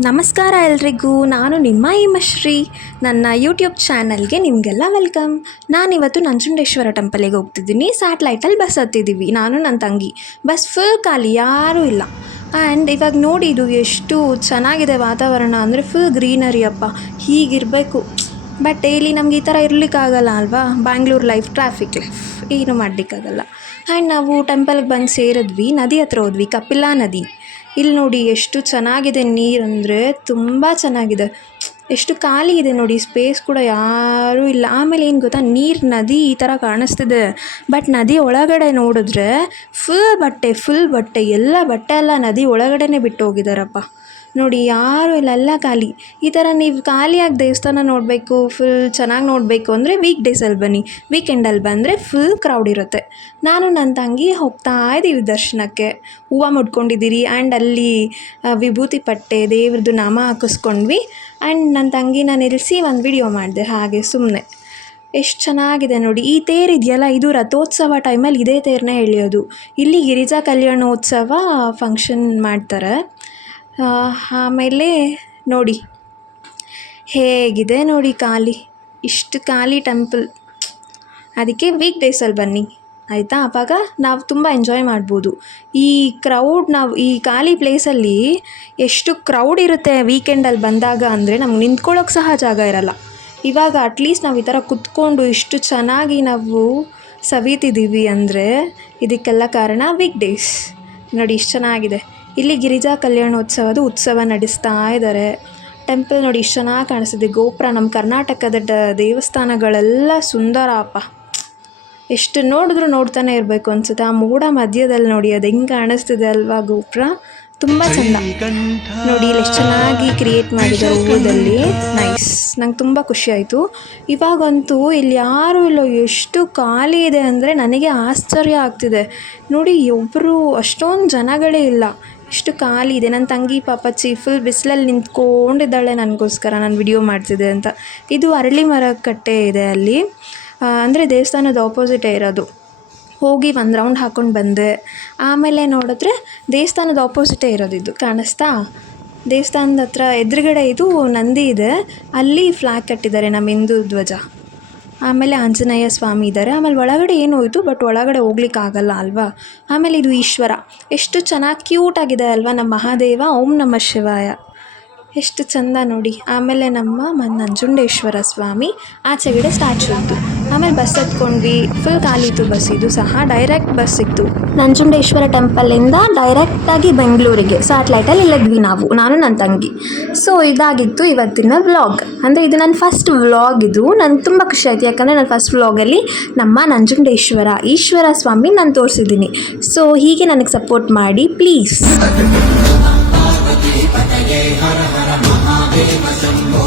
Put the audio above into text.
ನಮಸ್ಕಾರ ಎಲ್ರಿಗೂ, ನಾನು ನಿಮ್ಮ ಹಿಮಶ್ರೀ. ನನ್ನ ಯೂಟ್ಯೂಬ್ ಚಾನಲ್ಗೆ ನಿಮಗೆಲ್ಲ ವೆಲ್ಕಮ್. ನಾನಿವತ್ತು ನಂಜುಂಡೇಶ್ವರ ಟೆಂಪಲಿಗೆ ಹೋಗ್ತಿದ್ದೀನಿ. ಸ್ಯಾಟ್ಲೈಟಲ್ಲಿ ಬಸ್ ಹತ್ತಿದ್ದೀವಿ, ನಾನು ನನ್ನ ತಂಗಿ. ಬಸ್ ಫುಲ್ ಖಾಲಿ, ಯಾರೂ ಇಲ್ಲ. ಆ್ಯಂಡ್ ಇವಾಗ ನೋಡಿ, ಇದು ಎಷ್ಟು ಚೆನ್ನಾಗಿದೆ ವಾತಾವರಣ ಅಂದರೆ ಫುಲ್ ಗ್ರೀನರಿ ಅಪ್ಪ, ಹೀಗಿರಬೇಕು. ಬಟ್ ಡೈಲಿ ನಮ್ಗೆ ಈ ಥರ ಇರಲಿಕ್ಕಾಗಲ್ಲ ಅಲ್ವಾ, ಬ್ಯಾಂಗ್ಳೂರು ಲೈಫ್, ಟ್ರಾಫಿಕ್ ಲೈಫ್, ಏನು ಮಾಡಲಿಕ್ಕಾಗಲ್ಲ. ಆ್ಯಂಡ್ ನಾವು ಟೆಂಪಲ್ಗೆ ಬಂದು ಸೇರಿದ್ವಿ, ನದಿ ಹತ್ರ ಹೋದ್ವಿ, ಕಪಿಲಾ ನದಿ. ಇಲ್ಲಿ ನೋಡಿ ಎಷ್ಟು ಚೆನ್ನಾಗಿದೆ ನೀರು ಅಂದರೆ ತುಂಬ ಚೆನ್ನಾಗಿದೆ. ಎಷ್ಟು ಖಾಲಿ ಇದೆ ನೋಡಿ, ಸ್ಪೇಸ್ ಕೂಡ ಯಾರೂ ಇಲ್ಲ. ಆಮೇಲೆ ಏನು ಗೊತ್ತಾ, ನೀರು ನದಿ ಈ ಥರ ಕಾಣಿಸ್ತಿದೆ, ಬಟ್ ನದಿ ಒಳಗಡೆ ನೋಡಿದ್ರೆ ಫುಲ್ ಬಟ್ಟೆ ಎಲ್ಲ ಬಟ್ಟೆ ಎಲ್ಲ ನದಿ ಒಳಗಡೆನೇ ಬಿಟ್ಟು ಹೋಗಿದ್ದಾರಪ್ಪ. ನೋಡಿ ಯಾರೂ ಇಲ್ಲ, ಎಲ್ಲ ಖಾಲಿ. ಈ ಥರ ನೀವು ಖಾಲಿಯಾಗಿ ದೇವಸ್ಥಾನ ನೋಡಬೇಕು, ಫುಲ್ ಚೆನ್ನಾಗಿ ನೋಡಬೇಕು ಅಂದರೆ ವೀಕ್ ಡೇಸಲ್ಲಿ ಬನ್ನಿ. ವೀಕೆಂಡಲ್ಲಿ ಬಂದರೆ ಫುಲ್ ಕ್ರೌಡ್ ಇರುತ್ತೆ. ನಾನು ನನ್ನ ತಂಗಿ ಹೋಗ್ತಾ ಇದ್ದೀವಿ ದರ್ಶನಕ್ಕೆ. ಹೂವು ಮುಡ್ಕೊಂಡಿದ್ದೀರಿ ಆ್ಯಂಡ್ ಅಲ್ಲಿ ವಿಭೂತಿ ಪಟ್ಟೆ ದೇವ್ರದ್ದು ನಾಮ ಹಾಕಿಸ್ಕೊಂಡ್ವಿ. ಆ್ಯಂಡ್ ನನ್ನ ತಂಗಿನ ನಿಲ್ಲಿಸಿ ಒಂದು ವಿಡಿಯೋ ಮಾಡಿದೆ ಹಾಗೆ ಸುಮ್ಮನೆ. ಎಷ್ಟು ಚೆನ್ನಾಗಿದೆ ನೋಡಿ. ಈ ತೇರು ಇದೆಯಲ್ಲ, ಇದು ರಥೋತ್ಸವ ಟೈಮಲ್ಲಿ ಇದೇ ತೇರನ್ನ ಎಳೆಯೋದು. ಇಲ್ಲಿ ಗಿರಿಜಾ ಕಲ್ಯಾಣೋತ್ಸವ ಫಂಕ್ಷನ್ ಮಾಡ್ತಾರೆ. ಆಮೇಲೆ ನೋಡಿ ಹೇಗಿದೆ ನೋಡಿ, ಖಾಲಿ, ಇಷ್ಟು ಖಾಲಿ ಟೆಂಪಲ್. ಅದಕ್ಕೆ ವೀಕ್ ಡೇಸಲ್ಲಿ ಬನ್ನಿ ಆಯಿತಾ, ಆವಾಗ ನಾವು ತುಂಬ ಎಂಜಾಯ್ ಮಾಡ್ಬೋದು. ಈ ಕ್ರೌಡ್, ನಾವು ಈ ಖಾಲಿ ಪ್ಲೇಸಲ್ಲಿ ಎಷ್ಟು ಕ್ರೌಡ್ ಇರುತ್ತೆ ವೀಕೆಂಡಲ್ಲಿ ಬಂದಾಗ ಅಂದರೆ ನಮ್ಗೆ ನಿಂತ್ಕೊಳ್ಳೋಕೆ ಸಹ ಜಾಗ ಇರಲ್ಲ. ಇವಾಗ ಅಟ್ಲೀಸ್ಟ್ ನಾವು ಈ ಥರ ಕುತ್ಕೊಂಡು ಇಷ್ಟು ಚೆನ್ನಾಗಿ ನಾವು ಸವಿತಿದ್ದೀವಿ ಅಂದರೆ ಇದಕ್ಕೆಲ್ಲ ಕಾರಣ ವೀಕ್ ಡೇಸ್. ನೋಡಿ ಎಷ್ಟು ಚೆನ್ನಾಗಿದೆ. ಇಲ್ಲಿ ಗಿರಿಜಾ ಕಲ್ಯಾಣೋತ್ಸವದ ಉತ್ಸವ ನಡೆಸ್ತಾ ಇದ್ದಾರೆ. ಟೆಂಪಲ್ ನೋಡಿ ಎಷ್ಟು ಚೆನ್ನಾಗಿ ಕಾಣಿಸ್ತಿದೆ. ಗೋಪುರ, ನಮ್ಮ ಕರ್ನಾಟಕದ ದೇವಸ್ಥಾನಗಳೆಲ್ಲ ಸುಂದರ ಅಪ್ಪ. ಎಷ್ಟು ನೋಡಿದ್ರೂ ನೋಡ್ತಾನೆ ಇರಬೇಕು ಅನ್ಸುತ್ತೆ. ಆ ಮೋಡ ಮಧ್ಯದಲ್ಲಿ ನೋಡಿ ಅದು ಹೆಂಗೆ ಕಾಣಿಸ್ತಿದೆ ಅಲ್ವಾ, ಗೋಪುರ ತುಂಬ ಚೆಂದ. ನೋಡಿ ಇಲ್ಲಿ ಎಷ್ಟು ಚೆನ್ನಾಗಿ ಕ್ರಿಯೇಟ್ ಮಾಡಿದ್ದಾರೆ ಹೂವದಲ್ಲಿ, ನೈಸ್. ನಂಗೆ ತುಂಬ ಖುಷಿ ಆಯಿತು. ಇವಾಗಂತೂ ಇಲ್ಲಿ ಯಾರೂ ಇಲ್ಲ, ಎಷ್ಟು ಖಾಲಿ ಇದೆ ಅಂದರೆ ನನಗೆ ಆಶ್ಚರ್ಯ ಆಗ್ತಿದೆ. ನೋಡಿ, ಒಬ್ಬರು ಅಷ್ಟೊಂದು ಜನಗಳೇ ಇಲ್ಲ, ಎಷ್ಟು ಖಾಲಿ ಇದೆ. ನನ್ನ ತಂಗಿ ಪಾಪಚ್ಚಿ ಫುಲ್ ಬಿಸಿಲಲ್ಲಿ ನಿಂತ್ಕೊಂಡಿದ್ದಾಳೆ ನನಗೋಸ್ಕರ, ನಾನು ವಿಡಿಯೋ ಮಾಡ್ತಿದ್ದೆ ಅಂತ. ಇದು ಅರಳಿ ಮರ ಕಟ್ಟೆ ಇದೆ ಅಲ್ಲಿ, ಅಂದರೆ ದೇವಸ್ಥಾನದ ಆಪೋಸಿಟೇ ಇರೋದು. ಹೋಗಿ ಒಂದು ರೌಂಡ್ ಹಾಕ್ಕೊಂಡು ಬಂದೆ. ಆಮೇಲೆ ನೋಡಿದ್ರೆ ದೇವಸ್ಥಾನದ ಆಪೋಸಿಟೇ ಇರೋದು, ಇದು ಕಾಣಿಸ್ತಾ. ದೇವಸ್ಥಾನದ ಹತ್ರ ಎದುರುಗಡೆ ಇದು ನಂದಿ ಇದೆ, ಅಲ್ಲಿ ಫ್ಲ್ಯಾಗ್ ಕಟ್ಟಿದ್ದಾರೆ, ನಮ್ಮ ಹಿಂದೂ ಧ್ವಜ. ಆಮೇಲೆ ಆಂಜನೇಯ ಸ್ವಾಮಿ ಇದ್ದಾರೆ. ಆಮೇಲೆ ಒಳಗಡೆ ಏನೋ ಇತ್ತು, ಬಟ್ ಒಳಗಡೆ ಹೋಗ್ಲಿಕ್ಕಾಗಲ್ಲ ಅಲ್ವಾ. ಆಮೇಲೆ ಇದು ಈಶ್ವರ, ಎಷ್ಟು ಚೆನ್ನಾಗಿ ಕ್ಯೂಟಾಗಿದೆ ಅಲ್ವಾ, ನಮ್ಮ ಮಹಾದೇವ. ಓಂ ನಮಃ ಶಿವಾಯ, ಎಷ್ಟು ಚಂದ ನೋಡಿ. ಆಮೇಲೆ ನಮ್ಮ ನಂಜುಂಡೇಶ್ವರ ಸ್ವಾಮಿ ಆಚೆಗಡೆ ಸ್ಟ್ಯಾಚು ಇತ್ತು. ಆಮೇಲೆ ಬಸ್ ಹತ್ಕೊಂಡ್ವಿ, ಫುಲ್ ಖಾಲಿ ಇತ್ತು ಬಸ್. ಇದು ಸಹ ಡೈರೆಕ್ಟ್ ಬಸ್ ಸಿಕ್ತು ನಂಜುಂಡೇಶ್ವರ ಟೆಂಪಲಿಂದ ಡೈರೆಕ್ಟಾಗಿ ಬೆಂಗಳೂರಿಗೆ. ಸ್ಯಾಟ್ಲೈಟಲ್ಲಿ ಇಲ್ಲಿದ್ವಿ ನಾವು, ನಾನು ನನ್ನ ತಂಗಿ. ಸೊ ಇದಾಗಿತ್ತು ಇವತ್ತಿನ ವ್ಲಾಗ್. ಅಂದರೆ ಇದು ನನ್ನ ಫಸ್ಟ್ ವ್ಲಾಗ್. ಇದು ನನಗೆ ತುಂಬ ಖುಷಿ ಆಯಿತು, ಯಾಕಂದರೆ ನನ್ನ ಫಸ್ಟ್ ವ್ಲಾಗಲ್ಲಿ ನಮ್ಮ ಈಶ್ವರ ಸ್ವಾಮಿ ನಾನು ತೋರಿಸಿದ್ದೀನಿ. ಸೊ ಹೀಗೆ ನನಗೆ ಸಪೋರ್ಟ್ ಮಾಡಿ ಪ್ಲೀಸ್. ಹರ ಹರ ಮಹಾದೇವ ಶಂಭೋ.